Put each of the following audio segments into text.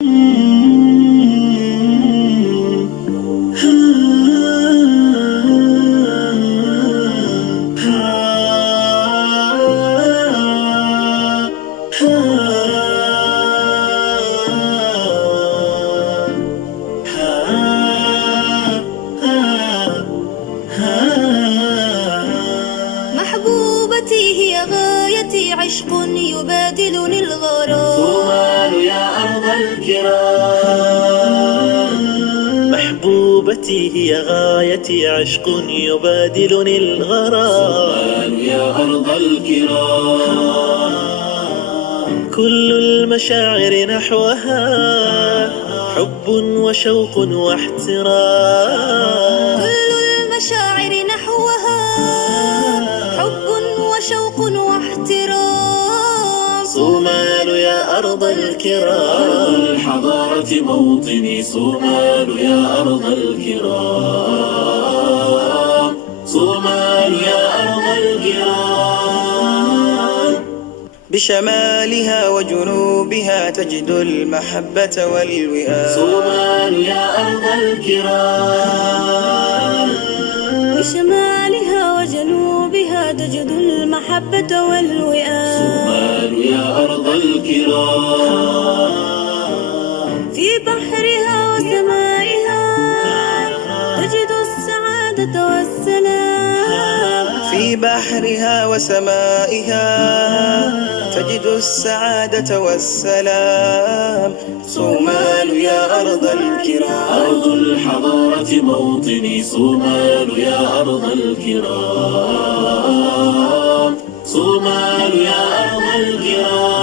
محبوبتي هي غايتي، عشق يبادلني الغرام. صومال يا أرض الكرام. محبوبتي هي غايتي، عشق يبادلني الغرام. صومال يا أرض الكرام. كل المشاعر نحوها حب وشوق واحترام. كل المشاعر نحوها حب وشوق واحترام. صومال يا أرض الكرام. أرض الحضارة موطني، صومال يا أرض الكرام. صومال يا أرض الكرام. بشمالها وجنوبها تجد المحبة والوئام. صومال يا أرض الكرام. بشمالها وجنوبها تجد المحبة والوئام. صومال يا أرض الكرام. في بحرها وسمائها تجد السعادة والسلام. في بحرها وسمائها تجد السعادة والسلام. صومال يا أرض الكرام. أرض الحضارة موطني، صومال يا أرض الكرام. صومال يا أرض الكرام.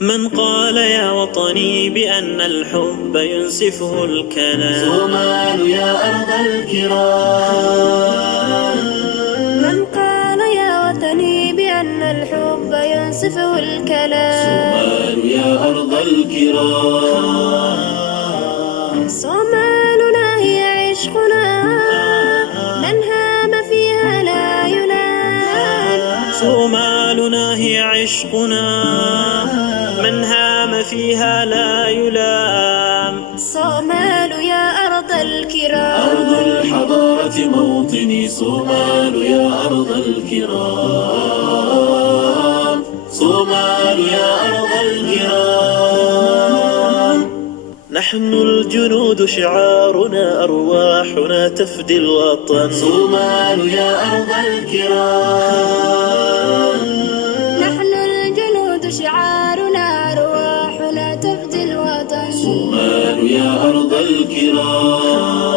من قال يا وطني بأن الحب ينسفه الكلام. صومال يا أرض الكرام. من قال يا وطني بأن الحب ينسفه الكلام. صومال يا أرض الكرام. صومالنا هي عشقنا، من هام فيها لا يلام. صومالنا هي عشقنا، من هام فيها لا يلام. صومال يا أرض الكرام. أرض الحضارة موطني، صومال يا أرض الكرام. صومال يا أرض الكرام. نحن الجنود شعارنا، أرواحنا تفدي الوطن. صومال يا أرض الكرام. نحن الجنود شعارنا، أرواحنا تفدي الوطن. صومال يا أرض الكرام.